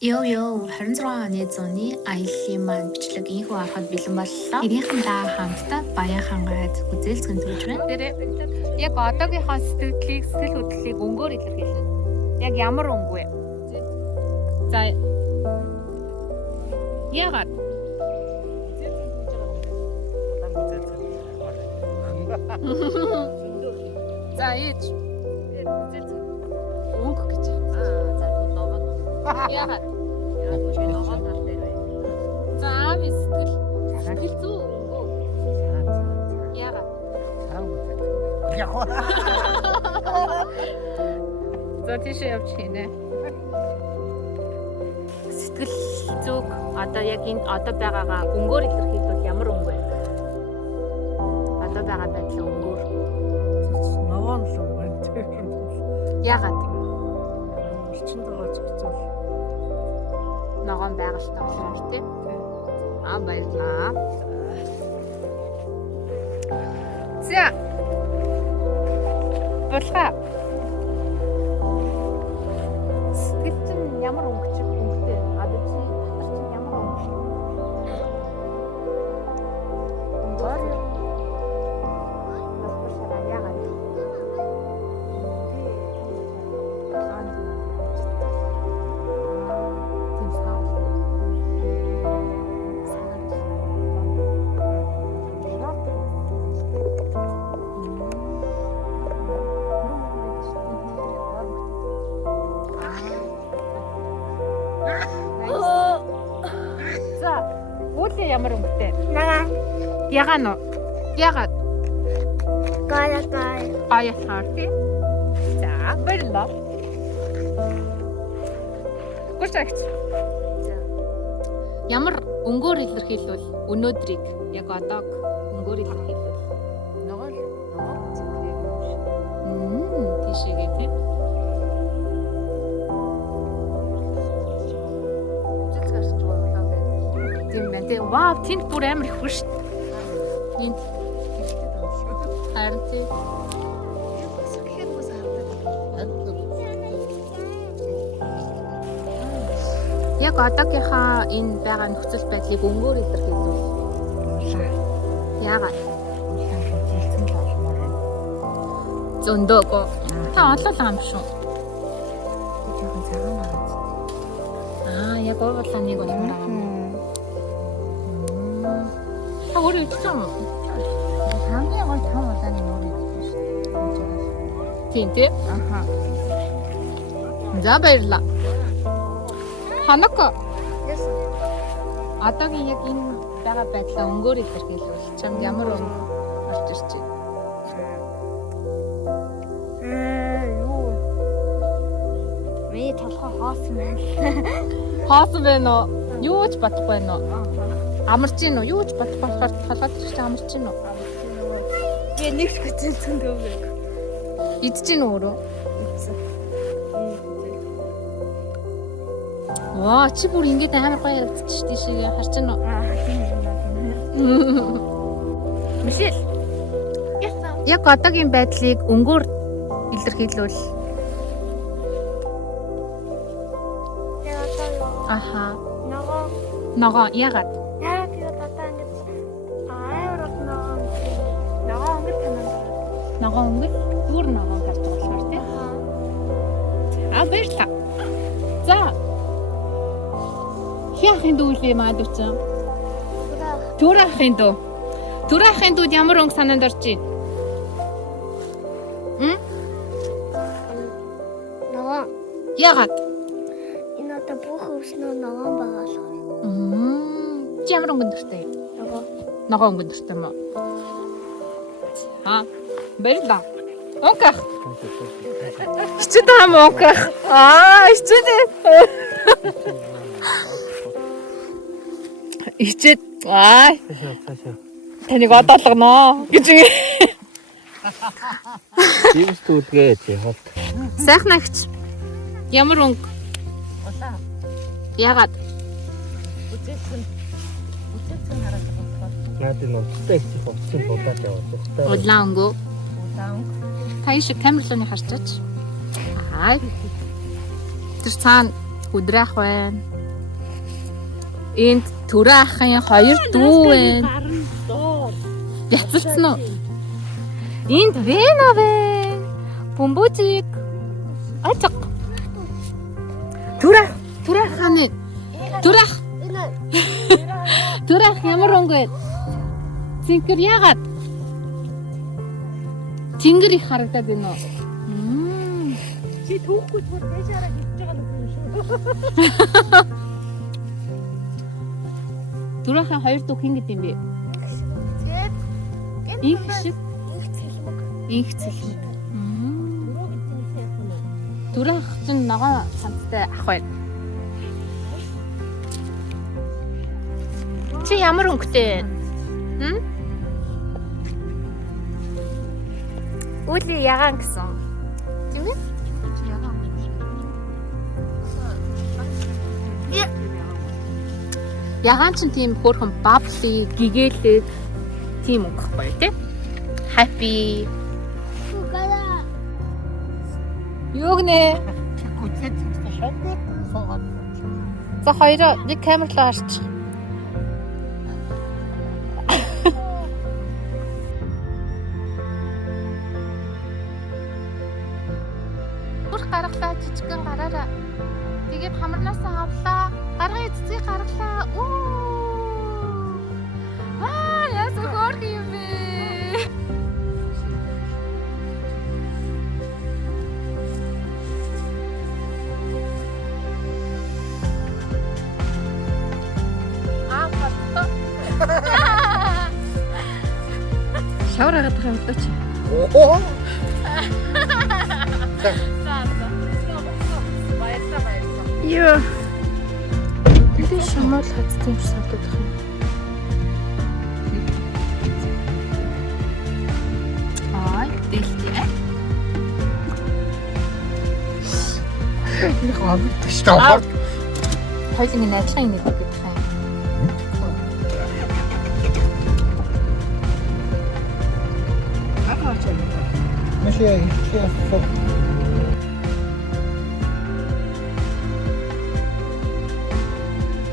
Ёо 26 оны зууны аяллаа маань бичлэг инхүү авахд бэлэн боллоо. Ирийнхандаа хамтдаа Баян гайд үзэлцгэн төрж байна. Тэр яг одоогийнхоо сэтгэл хөдлөлийг өнгөөр илэрхийлнэ. Яг ямар өнгө вэ? За яагаад? За ээж. Өнгө гэж. За ногоон. Яагаад? Яг үгүй ногоон тал дээр байна. За аав сэтгэл зүй өнгө. Яагаад? За тийш явж хийнэ. Сэтгэл зүг одоо яг энэ одоо байгаагаа өнгөөр илэрхийлвэл ямар өнгө вэ? Одоо байгаа байдлаа өнгөөр. Ногоон л байна. Яагаад? Чин байгаа зөвхөн Ногоон байгальтай болохоор тийм. Баярлаа. За. Булхаа. Сэтгэл чинь ямар өнгөтэй? Одоо чи дотор чинь ямар өнгө? Өнгөөр. Басбашаа яагаад? За, уулын ямар өнгөтэй? Ягаад нөө? Ягаад? Гаяхаар тий. За, баярлалаа. Гүшэгч. Ямар өнгөөр илэрхийлвэл өнөөдрийг яг одоо өнгөөр илэрхийлвэл Ногоон цэврийг. тийшээгээ тий. Үзэл гарч байгаа юм байна. Тийм байна тий. Вау, тэнд бүр амар их хүн шүү. Энд Ихтэй том шүү. харин тий. Сэхээр бас хардаг. Яг одоогийнхаа энэ байгаа нөхцөл байдлыг өнгөөр илэрхийлвэл яагаад? жилсэн болмоор байна. Зөндөөг. Та олоолаа юм шүү. Жоохон цагаан байгаа. Яг уурлаа нэг болмоор байгаа юм. Та өөрөө ичсэн юм уу? Хамгийн гол том улааны нөр юм шүү. Тийм тий. Аха. За баярлаа. Ханако. Яасан? Одоогийн яг энэ байгаа байдлаа өнгөөр илэрхийлвэл чамд ямар өнгө орж ирж байна? Юу? Миний толгой хоосон байна. Хоосон байна уу? Юу ч бодохгүй байна уу? Амарч гин үү? Юу ч бодохгүй болохоор толгойд ч амарч гин үү? Би нэг ч хөцөлсөн дөөг. Идэж гин өөрөө? Ваа, чи бүр ингэж амар гоё ярагдчих тийшээ харж гин үү? Тийм юм. Мишель. Яг одоогийн байдлыг өнгөөр илэрхийлвэл аха. Ногоо ягаад? Яагаад би одоо ингэж аюурал ногоон ингэж танаа. Ногоо өнгө бүр ногоо харж байгаа болохоор тий. Баярлаа. За. Яахын дүүлээ маад үчэн. Төрөхийн дүү. Төрөхийн дүүд ямар өнгө санаанд орж байна? Ногоон. Ягаад? Энэ одоо бүх өвснөө ногоон байгаа л. Чи ямар өнгө дуртай? Ногоон. Ногоо өнгө дуртай юм уу? Баярлаа. Окей. Чи таам окей. Ичээд. Ичээд. Таныг одоолгоно гэж ингэ. Тиймс түлгээ чи хот. Сайхан агч. Ямар өнгө? Улаан. Ягаад? Үзэлцэн хараад байгаа. Наад энэ утгатай их утсан дулаад яваад байна. Улаан өнгө. Улаан. Та ишиг камерлооны харчаач. Тэр цаана хүдрэх байна. Энд төрөө ахын 2 дүү байна. Яцалсан уу? Энд Вена байна. Бомбочик. Ачаа. Төрөө ханы. Төрөө. Төрөө ямар өнгөө? Зинхэр яагаад? Зингэр их харагдаад байна уу? Чи түүхгүй бүр дэшаараа хийж байгаа юм шүү. Төрөөхийн 2 дүү хин гэдэг юм бэ? Тэгээд Их шиг. их цэлмэг. Инх цэлмэг. Өрөө гэдэг нь сайхан уу? Төрөөх чинь ногоо цамцтай ах байна. Чи ямар өнгөтэй вэ? Үли ягаан гэсэн. Тийм ээ? Чи ягаан юм шиг. Ягаан ч тийм хөөрхөн бабли, гэгээлэг тийм өнгө байхгүй тий? Happy. Гара. Юу гэнэ? За хоёроо нэг камер руу харч. Бүр гаргалаа жижигхэн гараараа. Тэгээд хамарнаасаа авлаа. Гаргая цэцгийг гаргалаа. Яасан хөөрх юм бэ? Шавар агаад байгаа юм даа чи. Оо. Ёо. Би шамал хацсан юм шиг санагдаад байна. Ай, дэлтэй. Их амт штаб. Хоёулын ажиллагааны нэг гэдэг юм. Машин их